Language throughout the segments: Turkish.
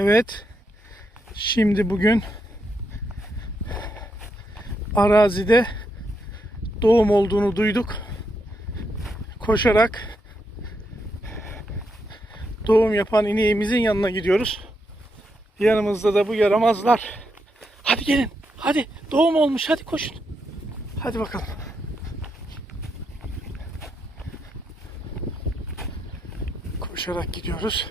Evet. Şimdi bugün arazide doğum olduğunu duyduk. Koşarak doğum yapan ineğimizin yanına gidiyoruz. Yanımızda da bu yaramazlar. Hadi gelin. Hadi doğum olmuş. Hadi koşun. Hadi bakalım. Koşarak gidiyoruz.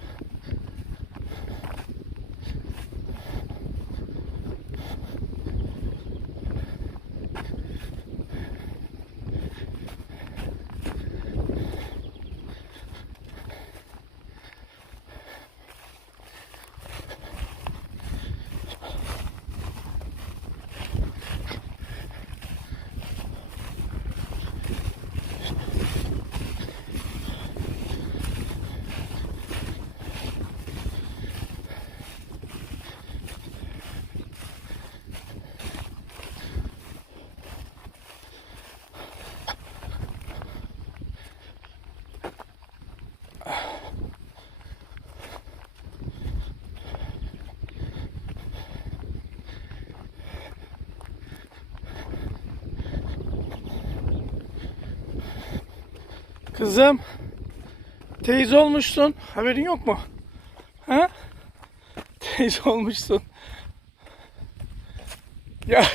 Kızım. Teyze olmuşsun. Haberin yok mu? Ha? Teyze olmuşsun. Ya.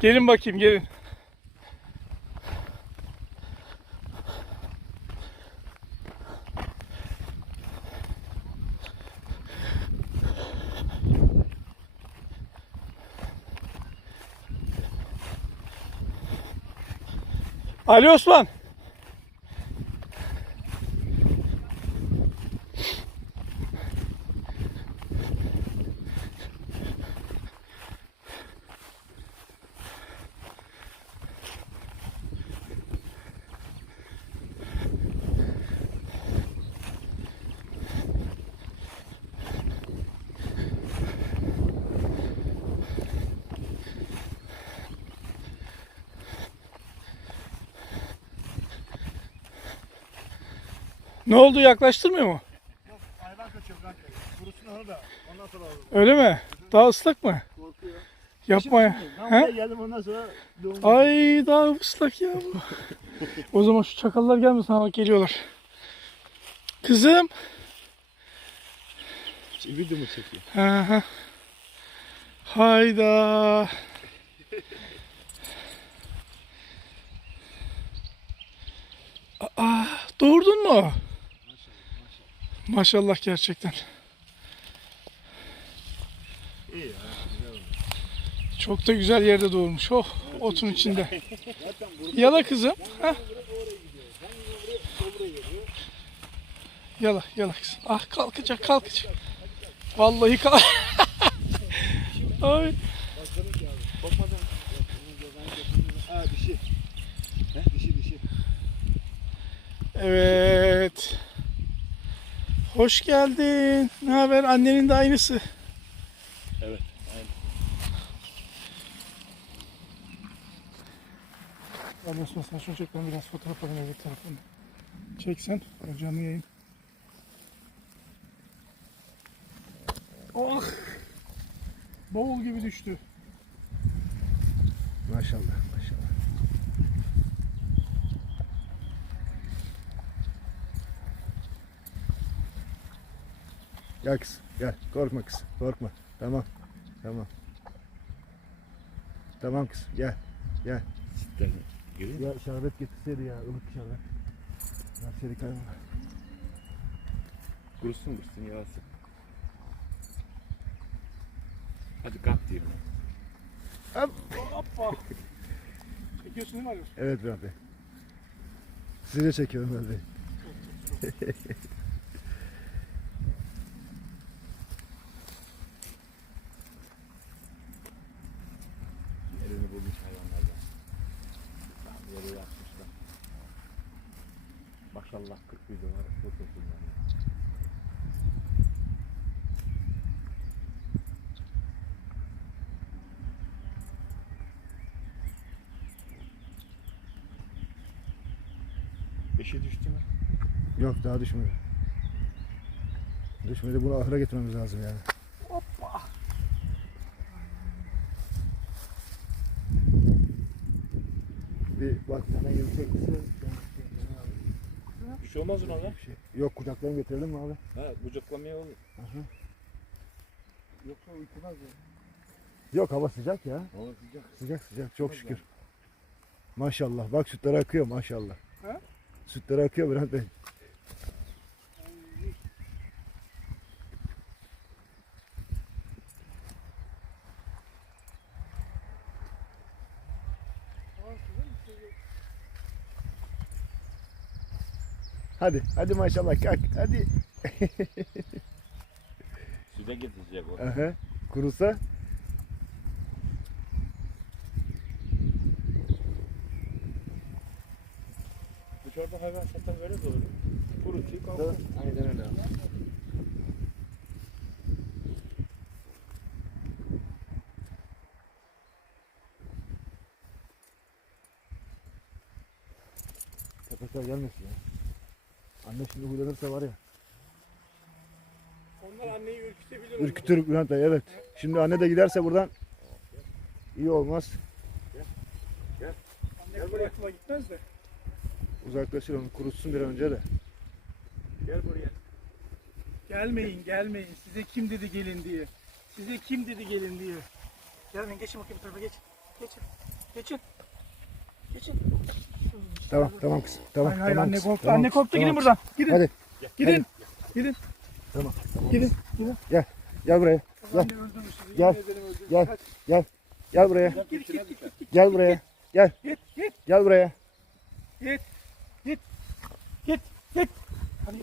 Gelin bakayım gelin. Ali Osman. Ne oldu yaklaştırmıyor mu? Yok hayvan kaçıyor kanka. Kurusun onu da. Ondan sonra olur. Öyle mi? Daha ıslak mı? Korkuyor. Yapma ya. He? geldim ondan sonra doğum. Ay daha ıslak ya bu. o zaman şu çakallar gelmesin bak geliyorlar. Kızım. Video mu çekiyor? Aha. Hayda. Aa, doğurdun mu? Maşallah gerçekten. İyi ya. Çok da güzel yerde doğurmuş. Oh, otun içinde. Yala kızım. Yala, yala kızım. Ah kalkacak, kalkacak. Vallahi kalk. Ay. Evet. Hoş geldin. Ne haber? Annenin de aynısı. Evet. Ali Osman sen şunu çek ben biraz fotoğraf alayım öbür tarafını. Çeksen. Canlı yayın. Oh. Bavul gibi düştü. Maşallah maşallah. Gel kız gel. Korkma kız korkma. Tamam tamam. Tamam kız gel gel. Ya şerbet getirseydi ya ılık şerbet. Verseydik hayvan Kurusun kurusun yağsın. Hadi kalk diyorum. Hoppa. Çekiyorsun değil mi Ali? Evet Bey Sizi de çekiyorum Bey Yere yapmışlar. Maşallah 40 video var. Kurtulsunlar. ya. Beşe düştü mü? Yok daha düşmedi Düşmedi bunu ahıra getirmemiz lazım yani. Bir bak bana yüksekse Bir şey olmaz mı lan? bir şey. Yok kucaklarını getirelim mi abi? Ha kucaklamaya olur. Aha. Yoksa uykumaz ya. Yok hava sıcak ya. Olur sıcak. Sıcak sıcak çok şükür. Maşallah bak sütleri akıyor maşallah. Ha? Sütleri akıyor Bülent Bey. Hadi hadi maşallah kalk hadi. Süde getirecek o. Aha. Kurusa Dışarıda hayvan satan böyle de olur. Kurutuyor kalkıyor. Aynen öyle. Köpekler gelmesin ya. Anne şimdi huylanırsa var ya. Onlar anneyi ürkütebilir. Ürkütür Bülent Bey evet. Şimdi anne de giderse buradan iyi olmaz. Anne kolay gitmez de. Uzaklaşır onu kurutsun bir an önce de. Gel buraya. Gelmeyin gelmeyin. Size kim dedi gelin diye. Size kim dedi gelin diye. Gelmeyin geçin bakayım bu tarafa geç. Geçin. Geçin. Geçin. Tamam tamam kızım. Tamam Hayır hayır tamam anne kızım, korktu. tamam anne korktu gidin tamam buradan. Gidin. Hadi. Gidin. Gidin. Tamam. tamam. Gidin. Gel buraya. Gel. Gel. yemin ederim öldürmüş. Gel. Hadi. Gel buraya. Git git git. git. Gel buraya. Gel. Git git Gel buraya. git. Git. Git. Git. Hadi.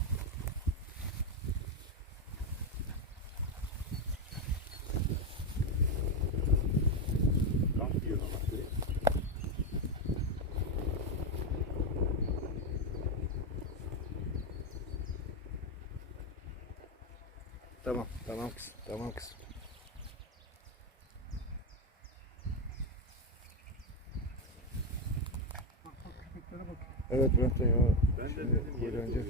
Tamam. Kızım. Tamam kızım. Bak bak köpeklere bak. Evet Bülent Bey. o- Ben de Şimdi dedim önce.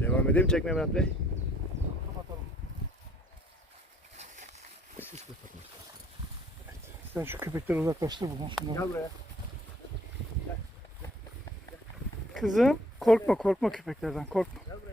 Devam edeyim çekmeye Bülent Bey. Kapatalım. Siz kapatın. Sen şu köpekleri uzaklaştır buradan. Şundan. Gel buraya. Kızım korkma korkma köpeklerden korkma. Gel buraya.